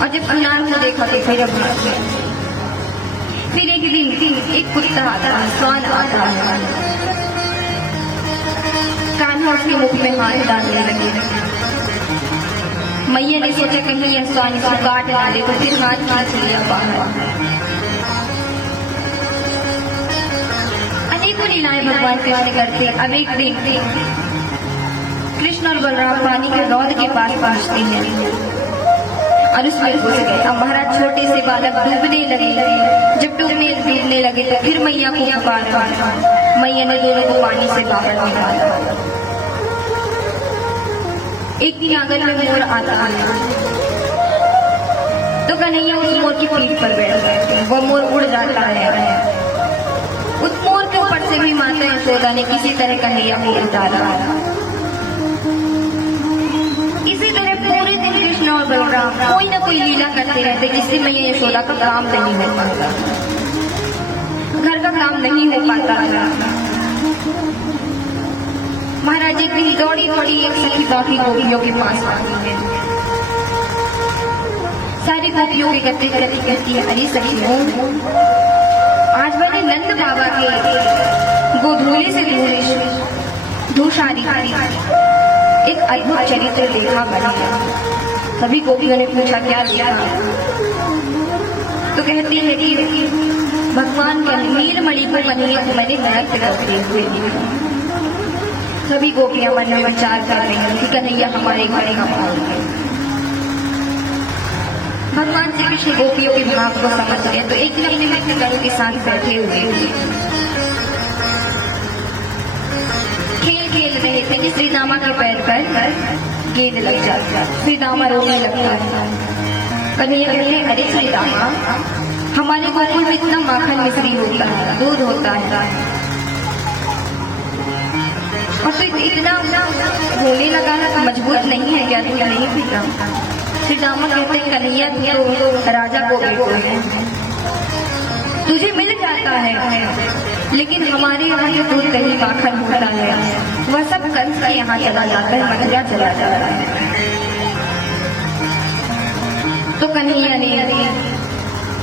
और जब सुनार को देखा तो फिर भाग गए। फिर एक दिन एक कुत्ता आता है, स्वान आता है, कान्हा उसके मुख में हाथ डालने लगे। मैया ने सोचा कहीं यह स्वान इसको काट ना दे, तो फिर हाथ खींच लिया बाहर। अनेकों लीलाएं भगवान कृष्ण करते। अब एक दिन कृष्ण और बलराम पानी के रौद के पास पहुंचते हैं और उसमें घुस गए। अब महाराज छोटे से बालक डूबने लगे। जब डूबने लगे तो फिर मैया को पुकारा। मैया ने दोनों को पानी से बाहर निकाला। एक दिन आंगन में मोर आता है तो कन्हैया उस मोर की पीठ पर बैठ गए। वो मोर उड़ जाता है। उस मोर के ऊपर से भी माता यशोदा ने किसी तरह कन्हैया को उतारा। इसी तरह पूरे दिन कृष्ण और बलराम कोई ना कोई लीला करते रहते, जिससे मैया यशोदा का काम नहीं हो पाता, घर का काम नहीं हो पाता था। महाराज एक दिन दौड़ी एक सखी बाकी गोपियों के पास आती है। सारी गोपियों के गति कहती है, अरे सखियों, आज मैंने नंद बाबा के गोधूली से धूषारी एक अद्भुत चरित्र देखा बना। सभी गोपियों ने पूछा क्या देखा? तो कहती है कि भगवान के नीलमणि को कन्हैया को मैंने नृत्य करते हुए देखा। सभी गोपियां मन में विचार कर रही हैं कि कन्हैया हमारे घर कब आएंगे। भगवान श्री कृष्ण गोपियों के भाव को समझ गए तो एक दिन अपने मित्रगणों के साथ बैठे हुए खेल रहे थे कि श्री दामा के पैर पर गेंद लग जाती है। श्री दामा रोने लगता है। कन्हैया कहते हैं, अरे श्री दामा, हमारे गोकुल में इतना माखन मिश्री होता है, दूध होता है, और तो इतना रोने लगा ना, मजबूत नहीं है क्या? तू नहीं पीता? श्री दामा कहते हैं, कन्हैया तो राजा को बेटो है, तुझे मिल जाता है, लेकिन हमारे यहाँ जो दूध दही माखन होता है वह सब कंस के यहाँ चला जाता है, मथुरा चला जाता है। तो कन्हैया ने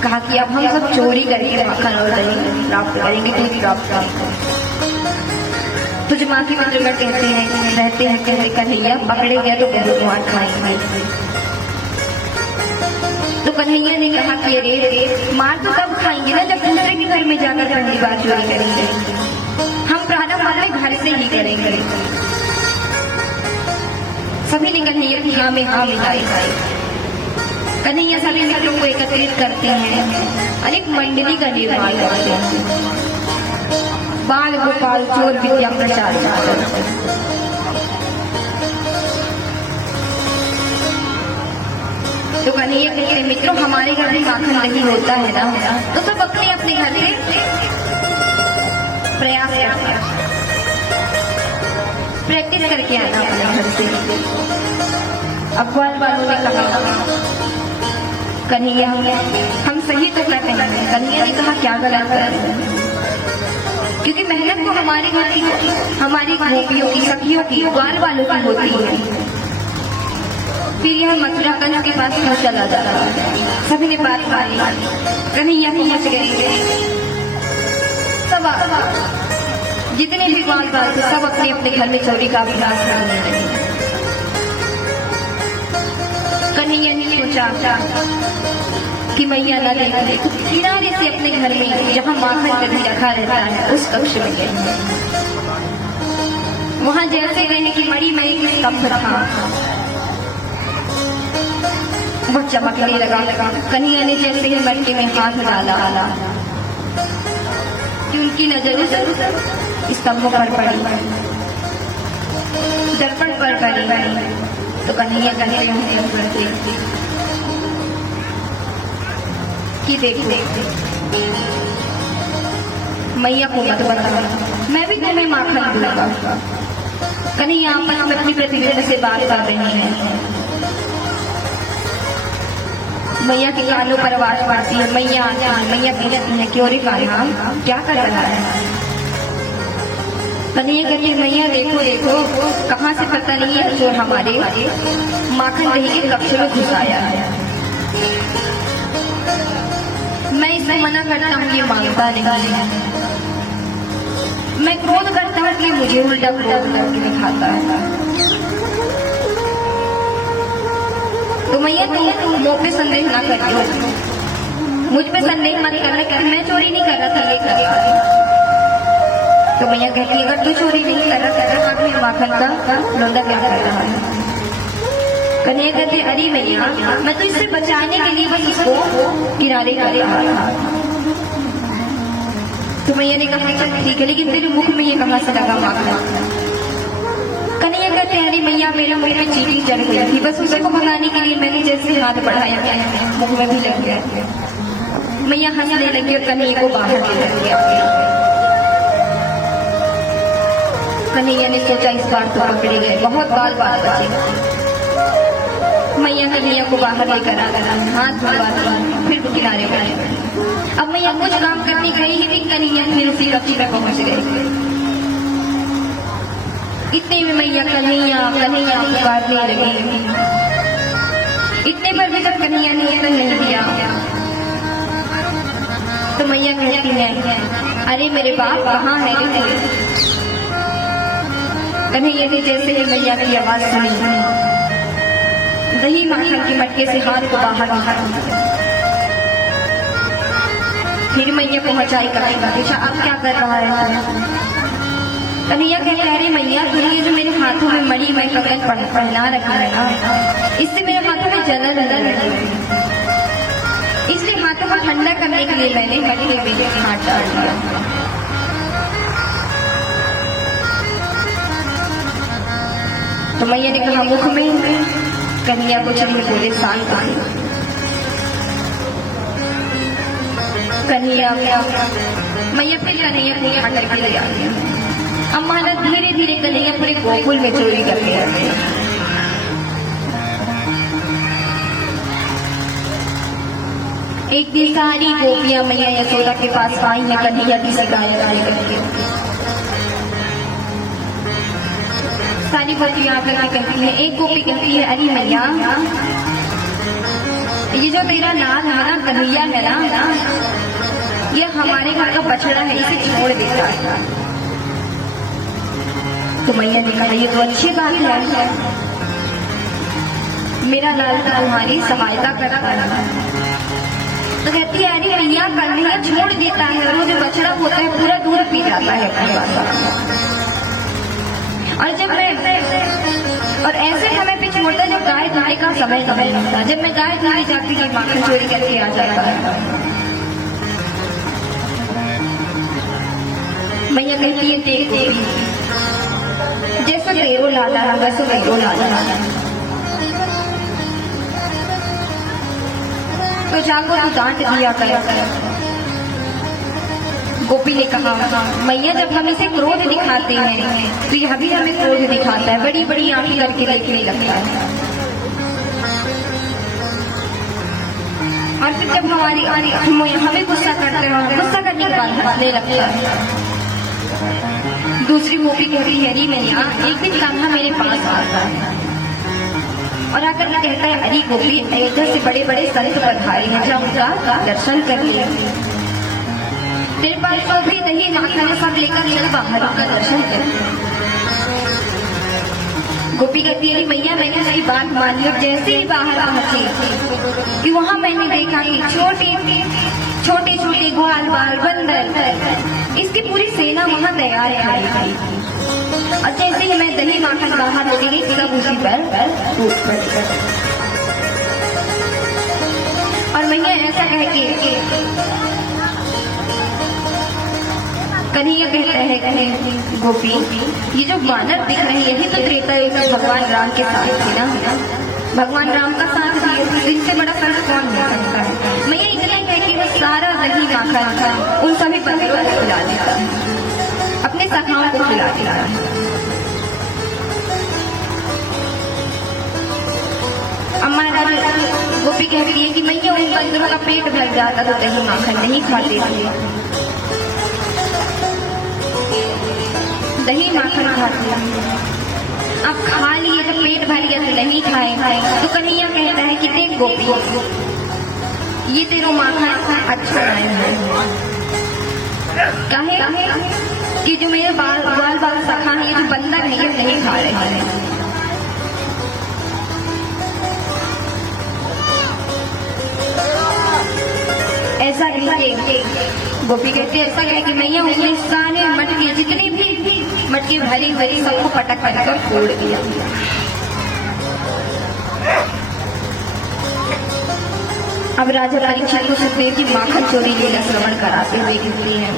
कहा कि अब हम सब चोरी करके माखन और दही प्राप्त करेंगे, दूध प्राप्त करेंगे। तो जो माँ के मित्रगण कहते हैं कन्हैया पकड़े गया तो बहुत मार खाएंगे। तो कन्हैया ने कहा कि अरे मार तो तब खाएंगे ना जब दूसरे के घर में जाकर पहली बार चोरी करेंगे। हम प्रारंभ अपने घर से ही करेंगे। सभी ने कन्हैया की हाँ में हाँ मिलाई। कन्हैया सभी मित्रों को एकत्रित करते हैं और एक मंडली का निर्माण करते हैं। बाल गोपाल चोर विद्या प्रचार करते हैं। तो कन्हैया कहते हैं, मित्रों, हमारे घर में माखन नहीं होता है ना, तो सब अपने अपने घर से प्रयास करते हैं, प्रैक्टिस करके आना अपने घर से। अब ग्वाल वालों ने कहा, कन्हैया हम सही तो करते हैं। कन्हैया ने कहा, क्या गलत है? क्योंकि मेहनत तो हमारे घर की, हमारी गोपियों की, सखियों की, ग्वाल वालों की होती है। फिर यह मथुरा कंस के पास क्यों चला जाता है? सभी ने बात मानी। कन्हैया पहुंच गए। सब जितने भी ग्वाल बाल थे सब अपने अपने घर में चोरी का अभ्यास करने लगे। कन्हैया ने सोचा कि मैया न देख, किनारे से अपने घर में जहाँ माखन कभी रखा रहता है उस कक्ष में गए। वहां जैसे गए कि मणि में एक स्तंभ था, वह चमकने लगा। कन्हैया ने जैसे ही मटके में हाथ डाला कि उनकी नजर स्तंभ पर पड़ी, दर्पण पर पड़ी। तो कन्हैया कहते कि देखो, मैया को मत बता, मैं भी तुम्हें माखन दूंगा। कन्हैया आपस में अपनी प्रतिनिधि से बात कर रही है। मैया के कानों पर आवाज पड़ती है। मैया पूछती है, क्यों रे कान्हा, क्या कर रहा है? कन्हैया कहती है, मैया देखो कहाँ से पता नहीं है चोर हमारे माखन दही के कक्ष में घुस आया है। मना करता हूँ ये मांगता नहीं है, मैं क्रोध करता हूँ कि मुझे उल्टा क्रोध करके दिखाता है। तो मैया तुम मुँह पे संदेह ना करियो, मुझ पे संदेह मत करना कि मैं चोरी नहीं कर रहा था, ये कर रहा था। तो मैया कहती अगर तू चोरी नहीं कर रहा फिर माखन का लोंदा क्या कर रहा है? कन्हैया कहते अरे मैया मैं तो इससे बचाने के लिए बस उसको किनारे कर रहा था। तो मैया ने कहा चल ठीक है, लेकिन तेरे मुख में ये कहाँ से लगा माखन? कन्हैया कहते अरे मैया मेरे मुंह में चीटी चढ़ गई थी, बस उसे को भगाने के लिए मैंने जैसे हाथ बढ़ाया मुख में भी लग गया। मैया हंसने लगी और कन्हैया को बाहर ले गया। कन्हैया ने सोचा इस बार तो पकड़े गए, बहुत बाल बचे। मैया कन्हैया को बाहर लेकर आ गया, हाथ धुलवा फिर वो किनारे पर। अब मैया कुछ काम करने गई ही कि कन्हैया फिर उसी कच्ची में पहुंच गए। इतने में मैया कन्हैया कन्हैया पुकारने लगी। इतने पर भी जब कन्हैया ने उत्तर नहीं दिया तो मैया कहती है अरे मेरे बाप कहाँ है? कन्हैया ने जैसे ही मैया की आवाज सुनी, दही माखन के मटके से हाथ को बाहर निकाला। फिर मैया पहुंचाई कन्हैया, पूछा अब क्या कर रहा है? कन्हैया कहते अरे मैया तुमने जो मेरे हाथों में मरी मैं कंगन पहना रखा है ना, इससे मेरे हाथों में जलन लगी, इसलिए हाथों को ठंडा करने के लिए मैंने मटके में हाथ डाल दिया। तो मैया ने कहा मुख में? कन्हैया कुछ नहीं बोले, शांत थे। कन्हैया मैया फिर कन्हैया को यहाँ करके ले आ गया। अब महाराज धीरे धीरे कन्हैया पूरे गोकुल में चोरी करते रहते। एक दिन सारी गोपियां मैया यशोदा के पास आई है कन्हैया की शिकायत करके। सारी गोपियां आप लोग कहती है, एक गोपी कहती है अरे मैया ये जो तेरा लाल है ना कन्हैया है ना, ये हमारे घर का बछड़ा है, इसे छोड़ देता है। तो मैया ने कहा ये तो अच्छी बात है, मेरा लाल तुम्हारी सहायता करता है। तो कहती है अरे मैया कन्हैया छोड़ देता है और वो जो बछड़ा होता है पूरा दूध पी जाता है। और जब मैं और ऐसे समय पे छोड़ता जब गाय धोने का समय लगता, जब मैं गाय धोने जाती थी माखन चोरी करके आ जाता है। मैया कहती है देखो जैसा तेरो लाला है वैसे मेरो लाला है, तो जाको तू डांट दिया कर। गोपी ने कहा मैया जब हम इसे क्रोध दिखाते हैं तो यह भी हमें क्रोध दिखाता है, बड़ी बड़ी आंखें करके देखने लगता है। और फिर जब हमें गुस्सा करते हैं, गुस्सा करने के बाद हंसने लगता है। दूसरी गोपी कहती है अरे मैया एक दिन कान्हा मेरे पास आता है और आकर के कहता है अरे गोपी अयोध्या से बड़े बड़े संत पधारे हैं, जब उनका दर्शन कर लिया, तेरे पास तो भी दही माखन सब लेकर चल बाहर का दर्शन कर। गोपी कहती है मैया मैंने मेरी बात मान ली और जैसे ही बाहर पहुंची कि वहां मैंने देखा कि छोटे छोटे ग्वाल बाल बंदर इसकी पूरी सेना वहां तैयार है। और जैसे ही मैं दही माखन बाहर हो गई सब उसी पर टूट पड़ी। और मैया ऐसा कह के कन्हैया कहता है कि गोपी ये जो वानर दिख रहे हैं यही तो त्रेता युग में भगवान राम के साथ थे ना, भगवान राम का साथ दिए, इनसे बड़ा फर्क कौन हो सकता है। मैया इतना ही है कि वो सारा दही माखन उन सभी बंदरों को खिला देता है, अपने सखाओं को खिला देता है। अम्मा गोपी कहती है कि मैया उन बंदरों का पेट भर जाता तो दही माखन नहीं खाते थे, दही माखन खाते हैं। अब खा लिए तो पेट भर गया तो नहीं खाए। तो कन्हैया कहता है कि देख गोपी ये तेरो माखन अच्छा नहीं है। काहे कि जो मेरे बाल सखा है, ये जो बंदर है, ये नहीं खा रहे हैं। ऐसा कहते गोपी कहते ऐसा कहे कि मैया उसने सारे मटके जितनी भी मटके भरी भरी सबको पटक कर फोड़ दिया। अब राजा परीक्षित को सुखदेव जी माखन चोरी लीला श्रवण कराते हुए गिरती है।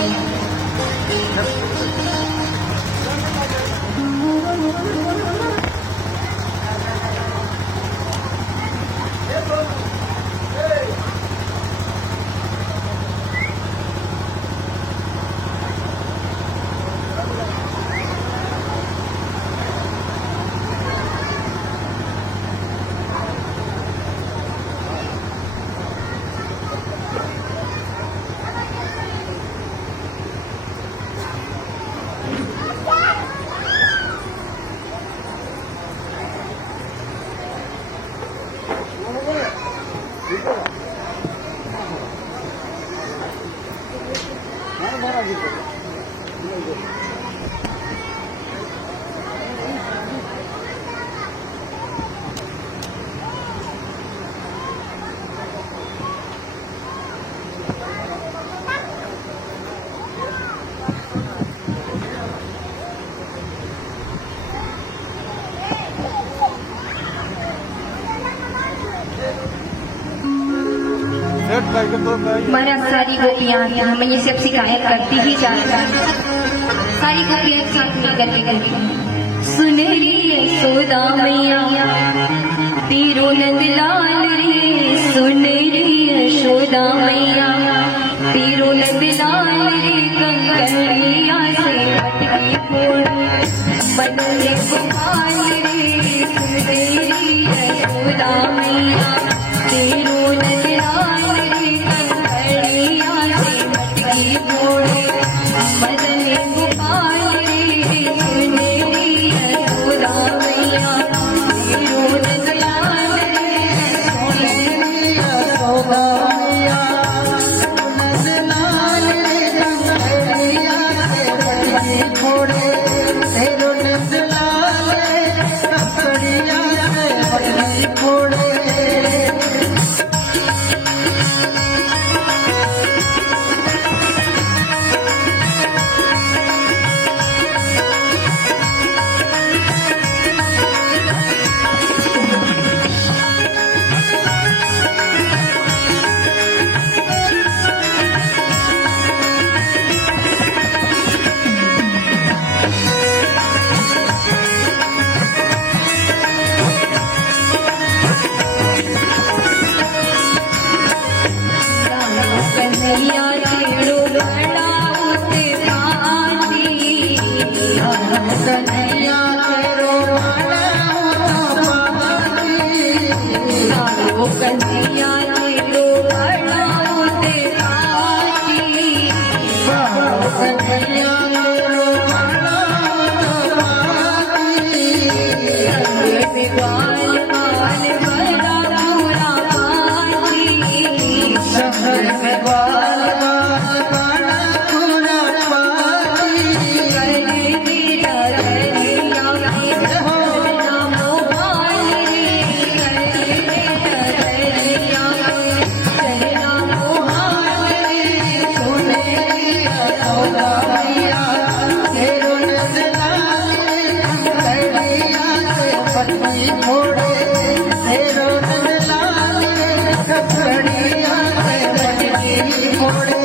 महाराज सारी गोपियाँ हमें ये सब शिकायत करती ही जा रही है। सारी गोपियाँ एक साथ मिलकर के कहती हैं, सुन रे यशोदा मैया तेरो नंदलाल रे, सुन रे यशोदा मैया तेरो नंदलाल रे, कंकड़िया से पटकी फोड़ बदले गोपाल रे, सुन रे यशोदा मैया तेरो नंदलाल रे, कंकड़िया से पटकी फोड़ बदले गोपाल रे, सुन रे यशोदा मैया तेरो नंदलाल रे, सुन रे यशोदा मैया नंदलाल रे, कंकड़िया से पटकी फोड़ तेरो नंदलाल रे, कंकड़िया से पटकी फोड़। कन्हैया तेरो बड़ा उत्पाती, कन्हैया तेरो बड़ा उत्पाती, कन्हैया तेरो बड़ा उत्पाती, कन्हैया तेरो बड़ा उत्पाती, बाल बाल बड़ा पूरा पाती, शहर में बाल बाल बड़ा पूरा पाती, करती डरिया हो नामो बाल रे, करती डरिया चलना मोहाल रे, सुन रे यशोदा मैया तेरो नंदलाल रे, कंकड़िया से पटकी फोड़े तेरो नंदलाल रे, कंकड़िया से पटकी फोड़े।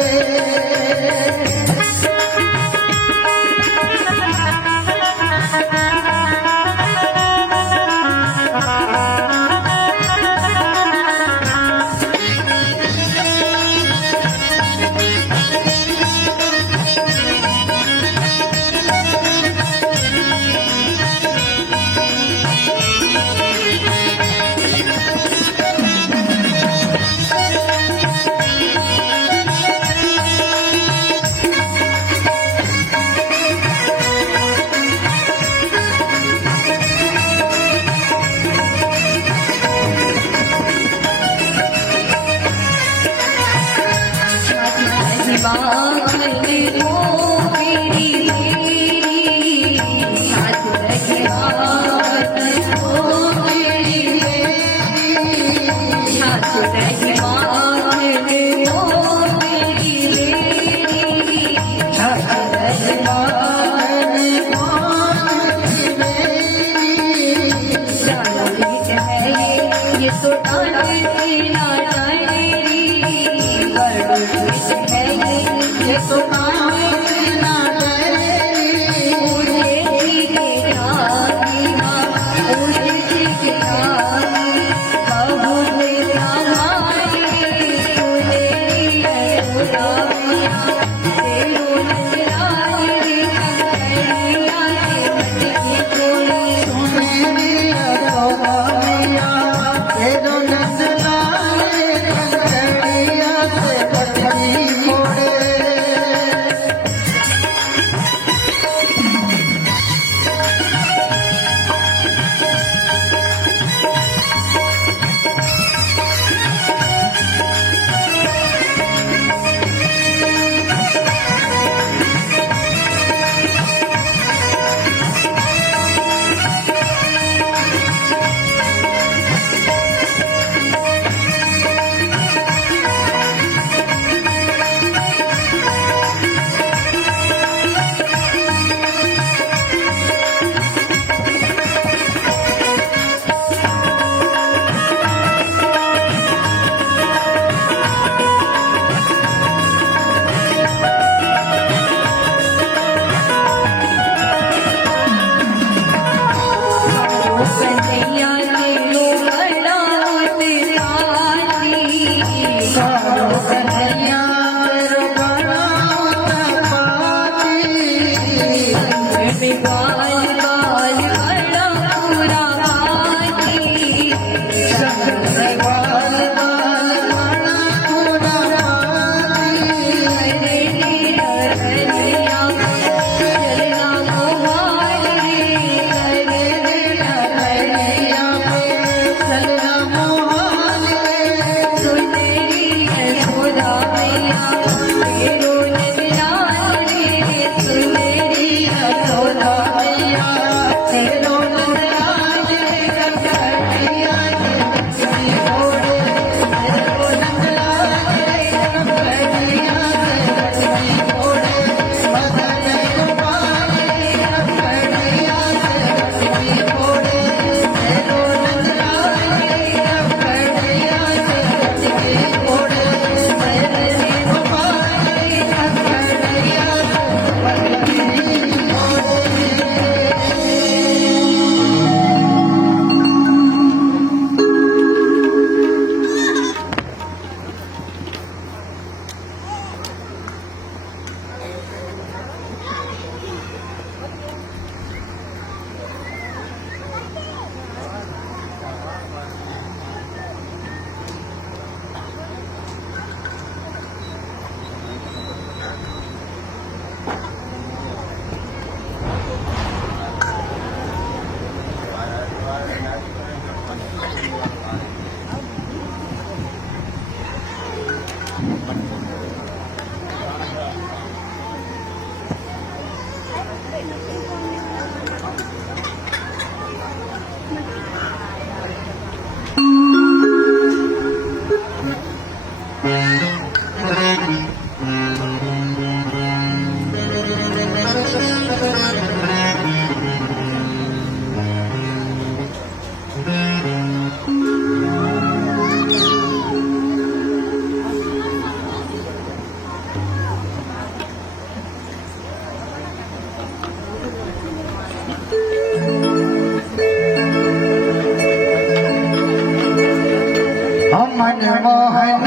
मनमोहन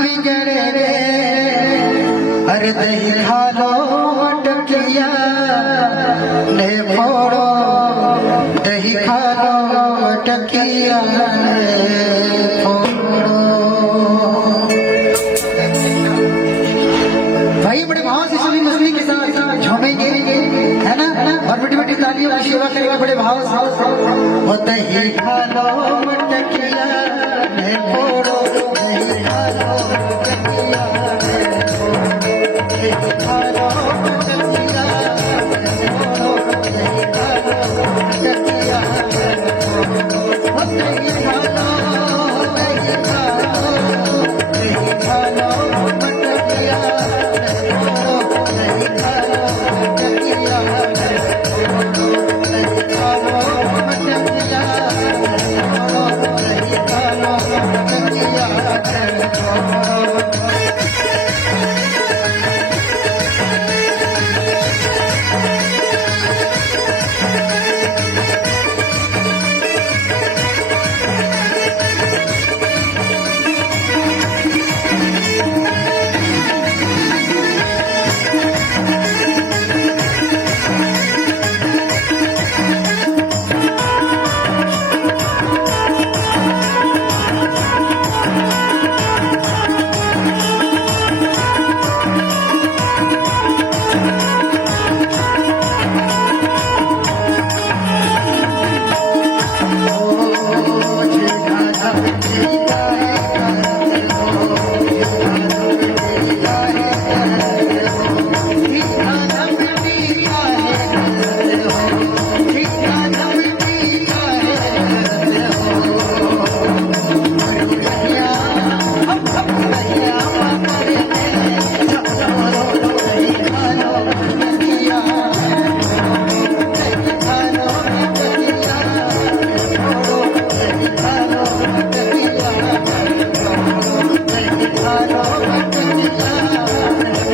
बिगड़े रे अरे दही खा लो मटकिया ले फोड़ो दही खा लो मटकिया ले फोड़ो। भाई बड़े भाव से सभी मछली के साथ झूमेंगे है ना और बड़ी बड़ी तालियों की सेवा करेंगे बड़े भाव से। दही खा लो मटकिया ले फोड़ो दही खा लो मटकिया ले फोड़ो दही खा लो मटकिया ले फोड़ो दही खा लो मटकिया ले फोड़ो दही खा लो दही खा लो छोड़ो